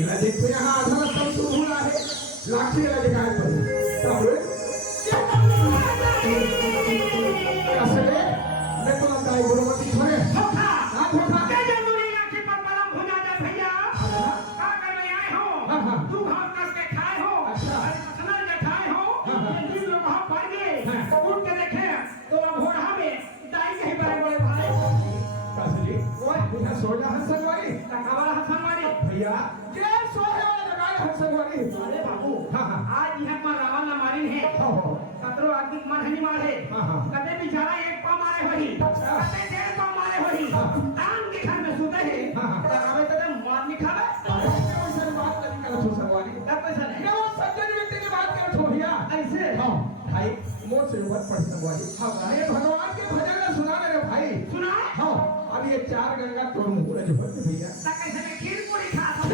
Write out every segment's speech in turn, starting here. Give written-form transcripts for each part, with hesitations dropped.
याला देखो यहाँ आधार स्तंभ सुरू होणार आहे लाठी याला काय पडले त्यामुळे असले मैं तो आता है गुरुमती छोरे हां धोखा के जरूरी लाठी पर मलम हो जा भैया का करने आए हो तू भाव करके खाए हो मसला जे खाए हो ये दिन लोग वहां पड़ गए उठ के देखे तो घोड़ा में दाई कहीं बड़े बड़े भाई कसली ओए बिना सोना हंसनवारी तकावाला हंसनवारी भैया जे सोहे वाला लगाए हंसनवारी अरे बाबू आज यहां पर रावण न मारिन है कतरो आदमी मन हनी मारे कदे बेचारा एक पा मारे होई कदे डेढ़ पा मारे होई दान के घर में सुते है तकावे तक मार नहीं खावे ऐसे बात नहीं करत हो संगवारी तब पैसा नहीं ये वो सज्जन व्यक्ति की बात करत हो भैया ऐसे हां भाई मोर से मत पढ़ संगवारी हां ये भगवान के भजन सुना मेरे भाई सुना हां अब ये चार गंगा तोड़ मुंह जो होते भैया तक ऐसे में खीर पूरी खा सब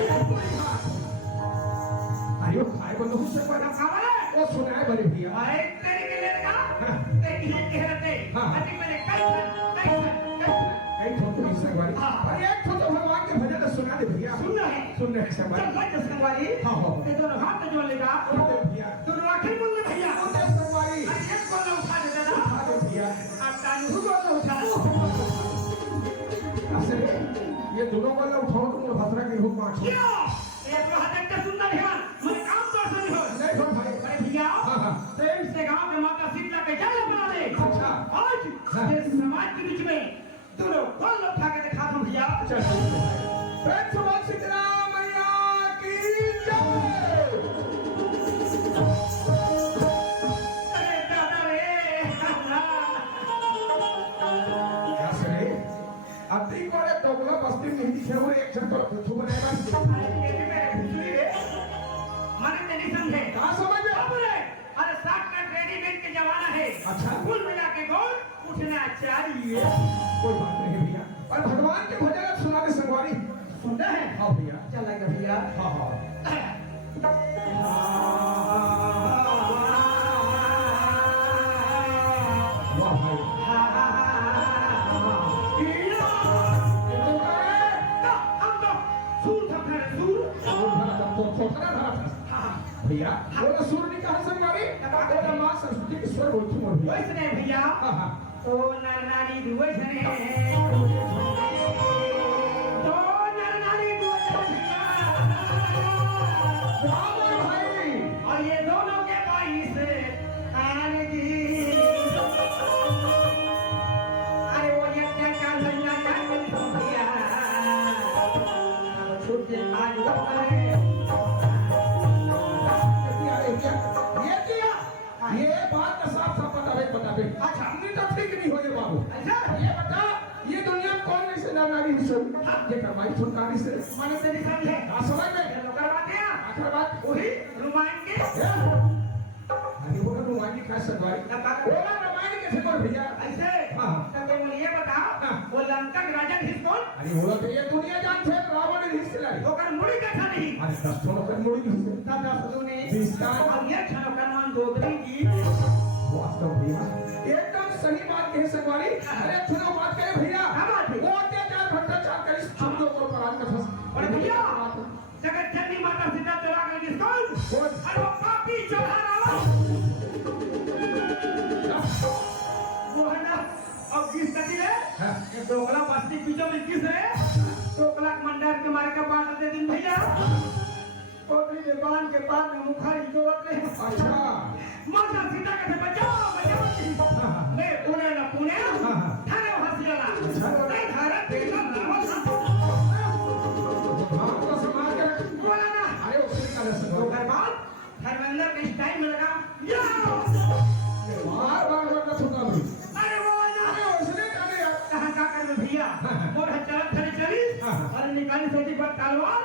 आयो खाए को नहीं सकता ना खावे वो सुनाए बड़े भैया आए तेरे के लिए का तेरी है कहते अति मैंने कई छोटे नहीं संगवारी और एक छोटे भगवान के भजन सुना दे भैया सुन रहे संगवारी चल भाई संगवारी हां ये दोनों हाथ जोड़ लेगा भैया दोनों आखिर बोल ले भैया संगवारी एक बोल उठा दे देना उठा दे भैया अब कानू बोल उठा असले ये दोनों को उठाओ तुम भद्रा के रूप में क्यों ये तो हाथ एक सुंदर है मुझे काम तो नहीं हो नहीं हो भाई अरे भैया प्रेम से गांव में माता शीतला के जल बना दे अच्छा आज इस समाज के बीच में दोनों कॉल उठा के दिखा दो भैया चल प्रेम से बोल सीता मैया की जय अरे दादा रे असले अति कोरे दोगला बस्ती में दिखे हुए एक जन को तू बनाएगा माने नहीं समझे कहां समझ में अब रे अरे शॉर्टकट रेडीमेड के जमाना है अच्छा कुल मिला के गोल उठना चाहिए कोई बात नहीं भैया और भगवान के भजन सुना दे संगवारी सुनते हैं हां भैया चल लगा भैया हां हां वाह भाई भैया वो सूर ने कहा संगवारी वो मां संस्कृति के स्वर बोलती मोर भैया भैया हां हां तो नरनारी दुवै छने तो नरनारी दुवै छने वाह भाई और ये दोनों के भाई से आनगी अरे वो ये क्या क्या लल्ला क्या कर दिया अब छूट के आज करे ये बात का साफ साफ बता दे अच्छा इतनी तो ठीक नहीं हो ये बाबू अच्छा ये बता ये दुनिया में कौन ऐसे नारी हिस्से ये करवाई फुलकारी से माने से निकाल है समझ में लोग करवाते हैं आखिर बात वही रुमाइन के अरे वो रुमाइन की खास सदवाई बोला रुमाइन के थे कौन भैया ऐसे हां तब वो ये बता वो लंका के राजा किस कौन अरे बोला तो ये दुनिया जानते हैं रावण ने हिस्से लाई तो कर मुड़ी का था नहीं अरे 10 ठोनो कर मुड़ी की हिस्से दादा सुने 20 का और ये छनो कर मान दोदरी की वास्तव भैया एकदम सही बात कहे संगवारी अरे सुनो बात कहे भैया वो अत्याचार भ्रष्टाचार कर इस छुट्टियों को परान का फंस अरे भैया जगत जननी माता सीता चला कर किस कौन अरे वो पापी चढ़ा रहा वो है ना अब किस तकी है ये दोगला बस्ती पीछे में किस है दोगला मंडप के मारे का बात दे दिन भैया कोटली के बांध के बाद में मुखारी जोड़त ले अच्छा माता सीता के बचाओ बचाओ मैं पुणे ना पुणे थाने हसियाला नहीं धारा तेरा हां तो समाज के बोला ना अरे उसने कहा तो संगवारी कर बाद धर्मेंद्र के टाइम में लगा या बार बार बार सुनना भाई अरे वो ना अरे उसने कहा यार कहां का कर भैया मोर चल चली चली और निकाली सोची पर तलवार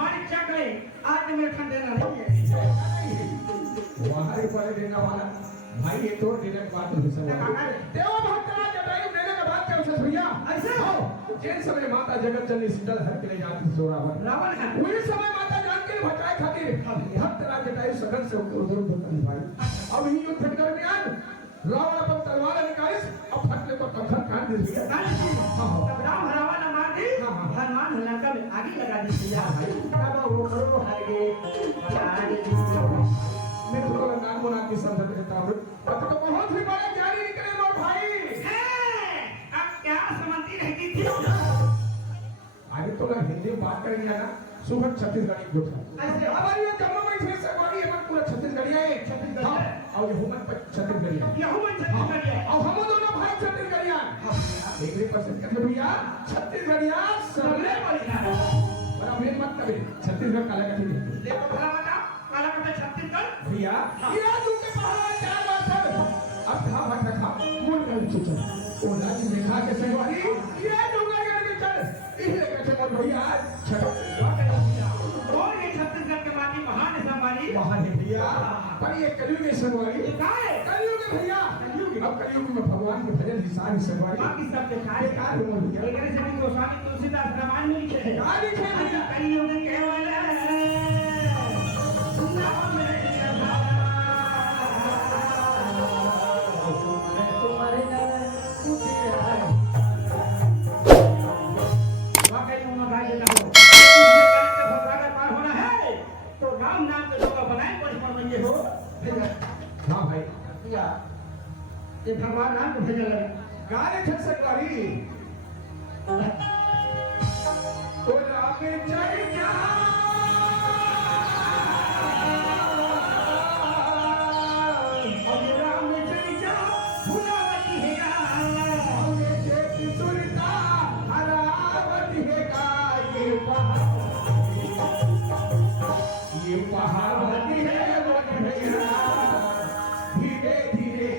मारी चकले आज में खा देना नहीं है वहां पर देना वाला भाई ये तो देने की बात नहीं समझ देव भक्तरा जटायु देने के बाद क्या उसे भैया ऐसे हो जिन समय माता जगत जननी शीतल हर के ले जाती सो रावण है उसी समय माता जान के भटकाए खातिर भक्तरा जटायु सगन से उधर उधर भाई अब ही युद्ध के दरमियान रावण अपन तलवार निकाली अब फटले को कंधर काट दे दिया तब राम रावण मार दी हनुमान लंका में आगे लगा दी भैया अब वो के प्यार दियो। मैं तो नाम बना के समझ देता हूँ तो बहुत ही बड़े ज्ञानी निकले मोर भाई। अब क्या समझती रहती थी? अरे तो ना हिंदी में बात करेंगे ना सुबह छत्तीसगढ़ी बोलता ऐसे हमारी ये जम्मू में से सगवाड़ी है पूरा छत्तीसगढ़ी है छत्तीसगढ़ और ये हुमन पर छत्तीसगढ़ी है ये हुमन छत्तीसगढ़ी है और हम दोनों भाई छत्तीसगढ़ी हैं 1% करते भैया छत्तीसगढ़ी सबले बढ़िया बड़ा मेन मतलब है छत्तीसगढ़ काला का ठीक है देखो भला बताओ काला का छत्तीसगढ़ भैया ये तुमने पहाड़ क्या बात है अब कहां भाग रखा मूल कर चल ओ राज देखा के सगवाड़ी ये डूंगरगढ़ में चल इसे कैसे बोल भैया छत्तीसगढ़ और ये छत्तीसगढ़ के माटी महान है संभाली महान है भैया पर ये कलयुग में सगवाड़ी कलयुग में भैया अब कलयुग में भगवान के भजन की सारी सगवाड़ी बाकी सब बेकार है बेकार हो गया एक ऐसे भी गोस्वामी तुलसीदास रामायण में लिखे हैं क्या लिखे भैया कलयुग केवल नाम तुम्हारे वाकई में भाई देता हो भगवान पार होना है तो राम नाम के लोग बनाए पढ़ में ये हो हां भाई या ये भगवान नाम को भेजा लगे गाने थे सगवाड़ी तो राम चढ़ जा और ये राम चढ़ जा फुलावती है हमें जेती सुरता हरावती है ये पहाड़ है वो भैया धीरे धीरे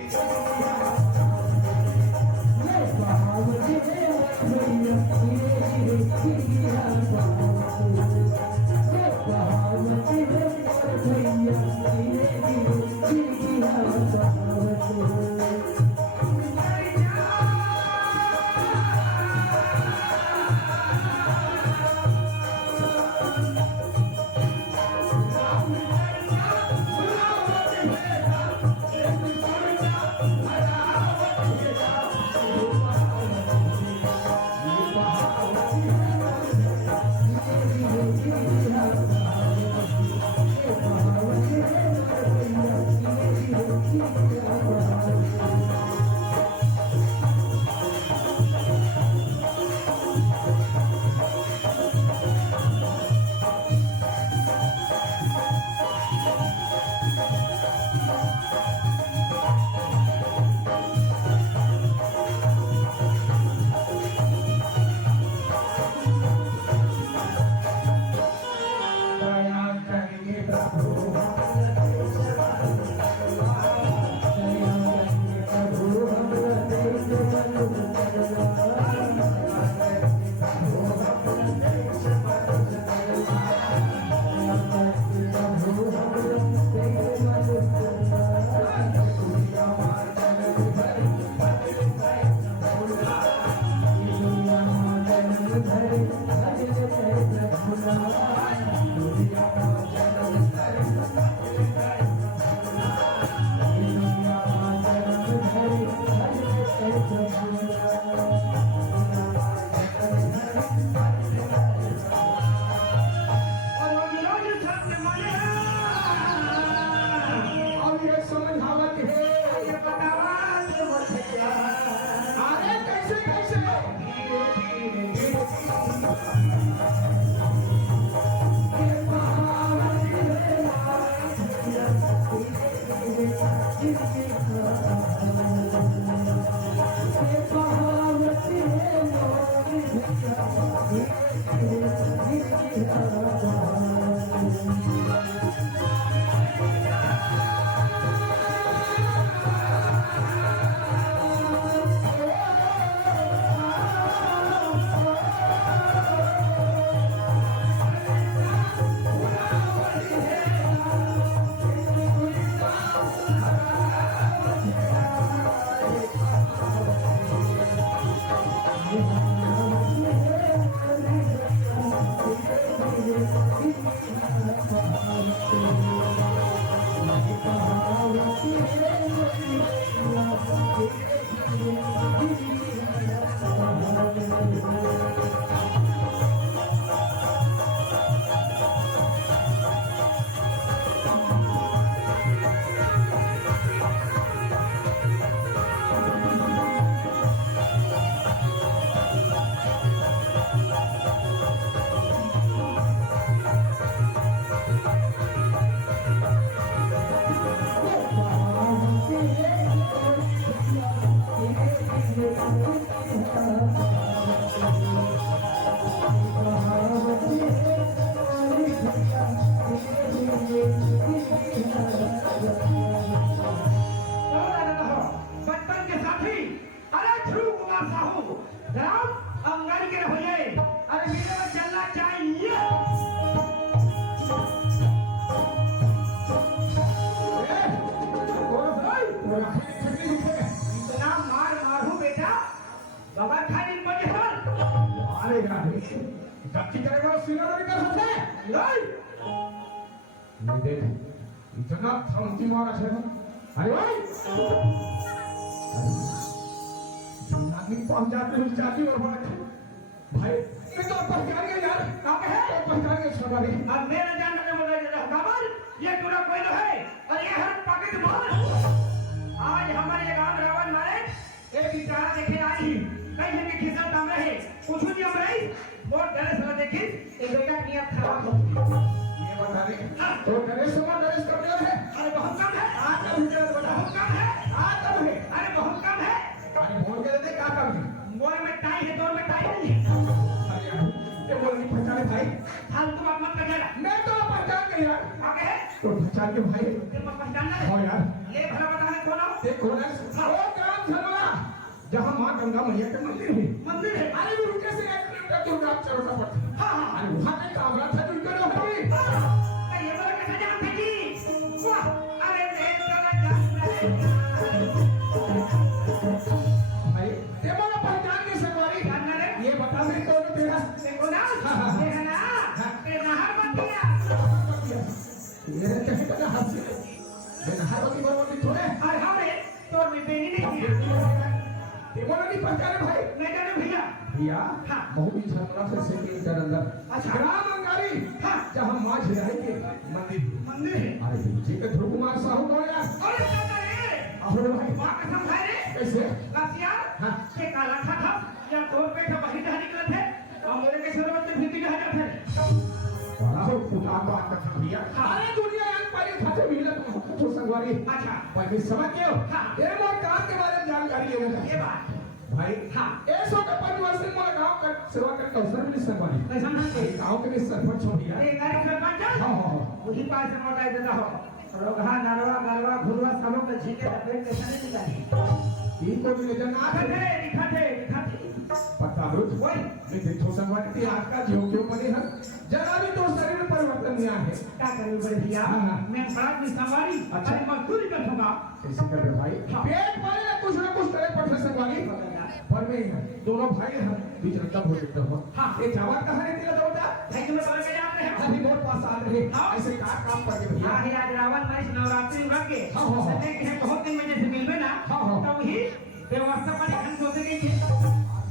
Thank you. सीना निकल सकते नहीं देख इतना थमती मारा है अरे भाई नानी पहुंच जाते हो चाची और भाई मैं तो पहचान गया यार कहाँ है तो पहचान गया सवारी अब मेरा जानने में बोल रहे कमल ये पूरा कोई तो है और ये हर पॉकेट मार आज हमारे ये गांव रावण मारे एक बिचारा देखे आई कहीं भी खिसल दम रहे कुछ नहीं हम रही बहुत डरे सला देखे एक बेटा नियत खराब हो ये बता दे तो डरे समा डरे कर दिया है अरे बहुत कम है आज का वीडियो बता बहुत कम है आज कब है अरे बहुत कम है अरे बोल के दे क्या कर दी मोर में टाई है दौर में टाई नहीं अरे यार ये बोल नहीं पहचाने भाई फालतू बात मत कर मैं तो पहचान गया यार आगे है तो पहचान के भाई फिर मत पहचानना हो यार ये भला बताने कौन हो ये कौन है वो ग्राम धनवा जहाँ माँ गंगा मैया के मंदिर है मंदिर है अरे वो उनके से 1 किलोमीटर दूर ग्राम चरोटा पड़ता है हाँ हाँ अरे वहाँ का कामरा था जो इधर होगी ये बोला कैसा जान था जी वाह अरे मैं तो जान भाई ये बोला पहचान के सवारी जानना रे ये बता दे कौन है तेरा देखो ना देखना ये नहर बन गया ये रहते हैं कदा हाथ से मैं नहर वाली बरवती थोड़े और हमें तो मैं बेनी नहीं किया ये बोला नहीं पहचाने भाई मैं जाने भैया भैया हाँ। बहुत ही झरना से किलोमीटर अंदर अच्छा। ग्राम अंगारी हाँ। जहाँ माँ झिराई के मंदिर मंदिर है अरे जी के ध्रुव कुमार साहू कौन यार अरे दादा रे अरे भाई माँ कसम खाए रे कैसे लासिया हाँ। के काला था या तोड़ पे था वही जहाँ निकले थे और मेरे के सिर में फिरती जहाँ जाते वाला हो पुता बात का भैया हाँ। अरे दुनिया यार पहले खाते मिला तो संगवारी अच्छा पहले समझ गए हो हाँ। ये मोर काम के बारे में जानकारी लेना ये बात भाई हाँ। ऐसो का 5 वर्ष से मोर गांव का सेवा करता अवसर मिली संगवारी कैसा ना ये गांव के लिए सरपंच हो गया ये गाड़ी कर बन जा हाँ हाँ वही पास से मोटा देता हो रोगहा नरवा गरवा घुरवा सब लोग झीके लपेट के चले निकाली ये को भी ले जाना आखिर थे दिखा थे पता लो वही लेकिन तो संगवारी थी आज का जो क्यों बने हैं जरा भी तो शरीर में परिवर्तन नहीं आया है क्या करूं बड़े भैया हाँ। मैं बड़ा की सवारी अच्छा। अरे मजदूरी कर दूंगा कैसे कर रहे भाई हाँ। पेट मारे ना कुछ करे पठे संगवारी पर में दोनों भाई हैं बीच में तब हो सकता हो हाँ। ये जवाब कहाँ रहती है दौड़ा भाई तुम्हें पता क्या जाते हैं अभी बहुत पास आ रहे हाँ। ऐसे काम कर के भैया हाँ ही आज रावण माइस नवरात्रि रख के हाँ, हाँ, हाँ। संडे के बहुत दिन में जैसे मिलबे ना हाँ, हाँ। तब ही व्यवस्था पर हम सोचे कि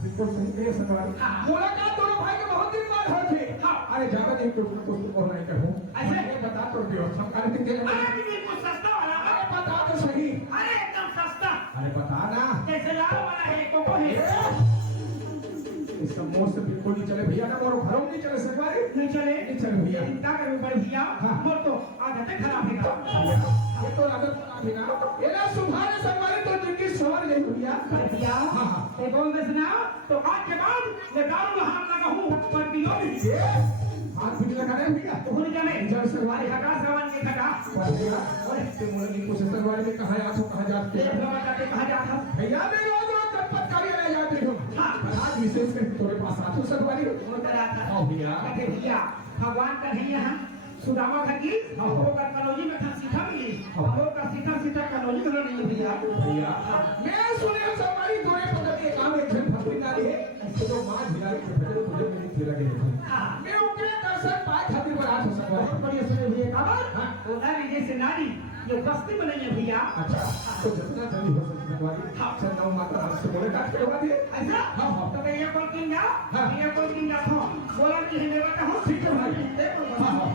बिल्कुल सही कहे संगवारी हाँ। मुलाकात दोनों भाई के बहुत दिन बाद हुई थी हाँ। अरे ज्यादा नहीं कुछ ना कुछ तो और नहीं कहूँ ऐसे? ये बता तो व्यवस्था कर के दे अरे बिल्कुल सस्ता वाला अरे बता तो सही अरे एकदम सस्ता अरे बता ना जैसे लाल वाला है कोको है इसका मोर से बिल्कुल नहीं चले भैया ना और घरों में नहीं चले संगवारी नहीं चले नहीं चले भैया चिंता करो बड़े भैया हाँ। मोर तो आदत खराब है ये तो आदत खराब है ना ये ना सुधारे संगवारी तो जिनकी सवार नहीं भैया अरे भैया हाँ, हाँ। ते बोल दे सुना तो आज के बाद मैं दारू हाथ लगा हूँ पर पियो ये हाथ भी लगा रहे हैं भैया तो भूल जाने जब संगवारी हटा श्रवण नहीं हटा पर भैया और ते मुझे नहीं पूछे संगवारी में कहाँ आते हो कहाँ जाते एक हो बार जाते कहा जाता भैया मैं रोज चप्पत कार्य ले जाते हो हाँ। आज विशेष कर तुम्हारे पास आते हो संगवारी वो करा था हाँ भैया कहते भैया भगवान का नहीं है सुदामा का की हाँ। वो का कनौजी में था सीधा मिली हाँ। वो का सीधा सीधा कनौजी का नहीं भैया भैया मैं सुने संगवारी दोरे पकड़ के काम एक जन फंसी नारी है ऐसे तो मां भिलाई के भजन तुझे मेरी थी लगे हाँ। मैं उनके दर्शन पाए खातिर पर आज हो संगवारी बहुत बढ़िया सुने भैया खबर हाँ। वो नारी जैसे नारी ये दस्ती में नहीं है भैया अच्छा तो जितना जल्दी हो सके संगवारी हाँ। अच्छा नौ माता हाथ से बोले काट के होगा दिए ऐसा हाँ, हाँ। तो मैं ये कॉल किन जाओ हाँ। ये कॉल किन जाता हूँ बोला कि मैं बता हूँ ठीक है भाई हाँ हाँ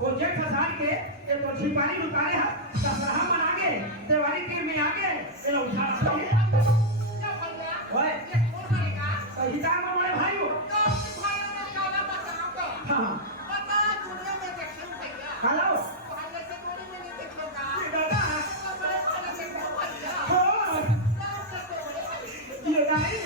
वो जेठ फसार के ये तो छिपारी उतारे है दशहरा मना के दिवाली तीर में आके ये लोग उठा रहे हैं ओए हिता में बड़े भाई हो हां हेलो ये गाड़ी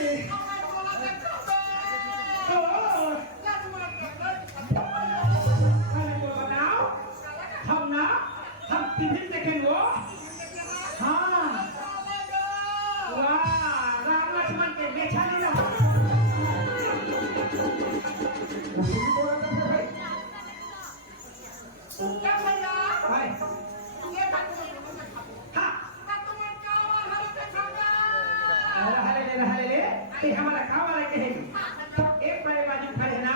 टिफिन देखेंगे हाँ वाह राम लक्ष्मण के बेचा नहीं रहा क्या भैया भाई ये बात हाँ हले ते हमारा काम वाला के है एक बड़े बाजू खड़े ना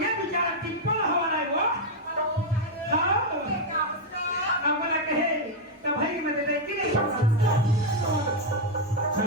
ये बेचारा टिप्पल हमारा है वो भाई मैं दे देती नहीं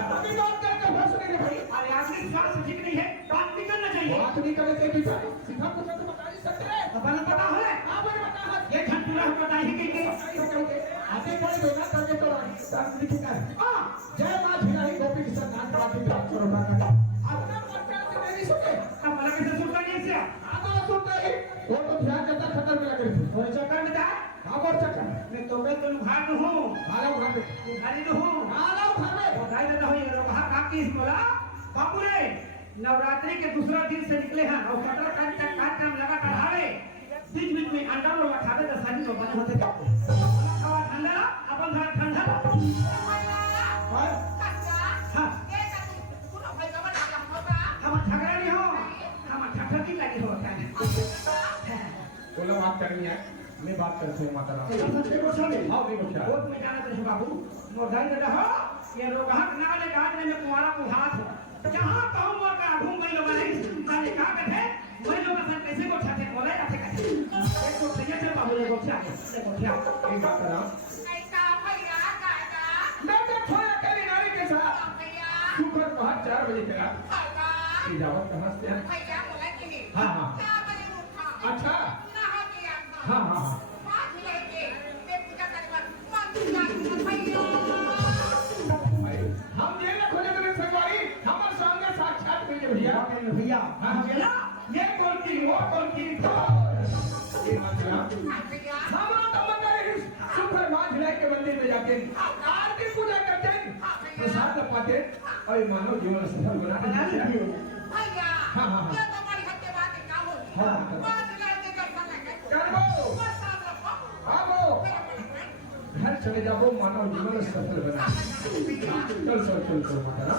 अभी बात करके फंस गए भाई अरे आपने स्वास्थ्य ठीक नहीं है बात नहीं करना चाहिए बात नहीं करने से पीछा सीधा कुछ तो बता नहीं सकते अपन पता हो है हां बोले बता ये घंटूरा हो पता ही के आते बड़े दोना करके तो शांत लिखा है हां जय मां झिलाई गोपी कृष्ण नाथ बाकी बात करो ना कर अपना बच्चा से नहीं सुने अब मला कैसे सुनता नहीं से आता सुनता है वो तो ध्यान देता खतर में लगे थे और चक्कर में था हां और चक्कर मैं तो मैं तो भाग हूं हां घर में गाड़ी तो हूं हां घर में और गाड़ी देता हो ये लोग हां काकी इस बोला बापू रे नवरात्रि के दूसरा दिन से निकले हैं और 17 तक कार्यक्रम लगातार हावे बीच बीच में अंडा लोग खावे तो सभी लोग बने होते खावा ठंडा अपन घर ठंडा और हां हम झगड़ा नहीं हो हम ठठकी लगी होता है बोलो बात करनी है मैं बात करते हूं माता राम सबसे को छोड़े हां देखो क्या बहुत में जाना चाहिए बाबू मोरधाई देता हो ये लोग हक ना ले काटने में तुम्हारा को हाथ जहां कहूं वो का घूम गई लोग नहीं मैंने कहा कहते मैं लोग से कैसे को छाते बोले जाते कहते एक तो सही से बाबू को क्या देखो क्या एक बात करा मैं तो थोड़ा अकेले नारी के साथ सुपर 4 बजे तेरा इजाजत कहां से है हां हां अच्छा हां हां हम जेल में खोले तो संगवारी हमारे सामने साक्षात मिले भैया भैया हां भैया ये कौन की वो कौन की ये मतलब हमारा तो मंदिर है सुपर मां झिलाई के मंदिर में जाके आरती पूजा करते प्रसाद पाते और मानव जीवन सफल बनाते हैं भैया हां हां ये तो बड़ी हत्या बात है का हो हां बात लाते कर सकते करबो आओ घर चले जाओ मानव जीवन सफल बना चल माता